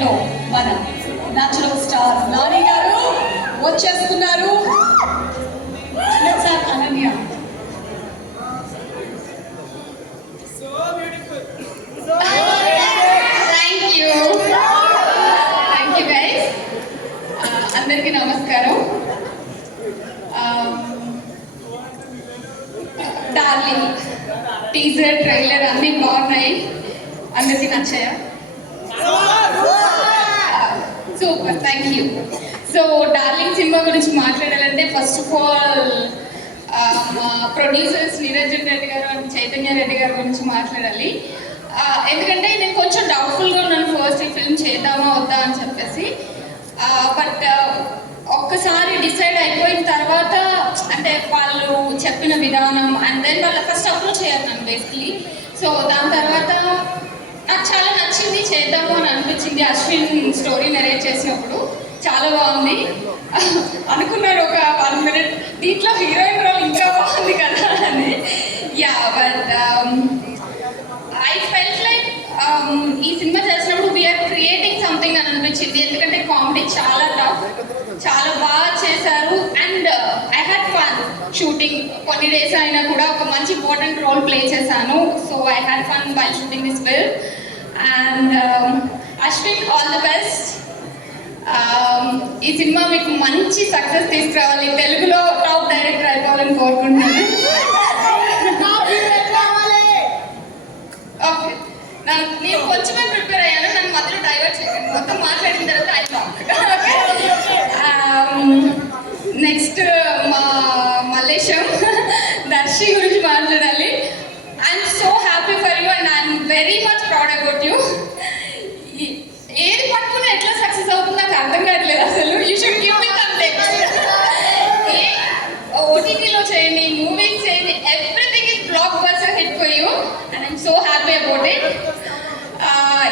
లో మన natural star Nani గారు వచ్చేస్తున్నారు. సార్ అనన్య అందరికీ నమస్కారం. డార్లింగ్ టీజర్ ట్రైలర్ అన్నీ బాగున్నాయి. అందరికీ నచ్చాయా? Super, thank you. So Darling cinema గురించి మాట్లాడాలంటే ఫస్ట్ ఆఫ్ ఆల్ మా ప్రొడ్యూసర్స్ నిరంజన్ రెడ్డి గారు అండ్ చైతన్య రెడ్డి గారి గురించి మాట్లాడాలి. ఎందుకంటే నేను కొంచెం డౌట్ఫుల్గా ఉన్నాను ఫస్ట్ ఈ ఫిల్మ్ చేద్దామా వద్దా అని చెప్పేసి. బట్ ఒక్కసారి డిసైడ్ అయిపోయిన తర్వాత అంటే వాళ్ళు చెప్పిన విధానం అండ్ దెన్ వాళ్ళ ఫస్ట్ అప్రోచ్ చేయాలి నన్ను బేసిక్లీ. సో దాని తర్వాత నాకు చాలా నచ్చింది, చేద్దాము అని అనిపించింది. అశ్విన్ స్టోరీ నరేట్ చేసినప్పుడు చాలా బాగుంది అనుకున్నాను. ఒక 1 minute దీంట్లో హీరోయిన్ రోల్ ఇంకా బాగుంది కదా అని. Yeah, but I felt like ఈ సినిమా చేసినప్పుడు వీఆర్ క్రియేటింగ్ సంథింగ్ అని అనిపించింది. ఎందుకంటే కామెడీ చాలా టఫ్, చాలా బాగా చేశారు. And I had fun shooting. కొన్ని డేస్ అయినా కూడా ఒక మంచి ఇంపార్టెంట్ రోల్ ప్లే చేశాను. So I had fun by shooting this film. And Ashwin, all the best. ఈ సినిమా మీకు మంచి సక్సెస్ తీసుకురావాలి, తెలుగులో టాప్ డైరెక్టర్ అయిపోవాలని కోరుకుంటున్నాను. ఓకే, నేను కొంచెమే ప్రిపేర్ అయ్యాను, నన్ను మధ్యలో డైవర్ట్ చేయకండి. మొత్తం మాట్లాడిన తర్వాత నెక్స్ట్ మా మల్లేశం దర్శి గురించి మాట్లాడాలి. I'm so happy for you and I'm very much proud about you. ఏది పట్టుకున్నా ఎట్లా సక్సెస్ అవుతుందో నాకు అర్థం కావట్లేదు అసలు. You should give me context. ఓటీటీలో చేయండి, మూవీస్ చేయండి, everything is block buster hit for you and I'm so happy about it.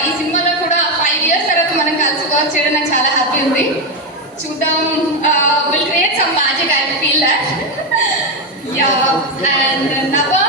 ఈ సినిమాలో కూడా 5 years తర్వాత మనం కలిసి వర్క్ చేయడం నాకు చాలా హ్యాపీ ఉంది. చూద్దాం, will create some magic, I feel that. Yeah, and నవా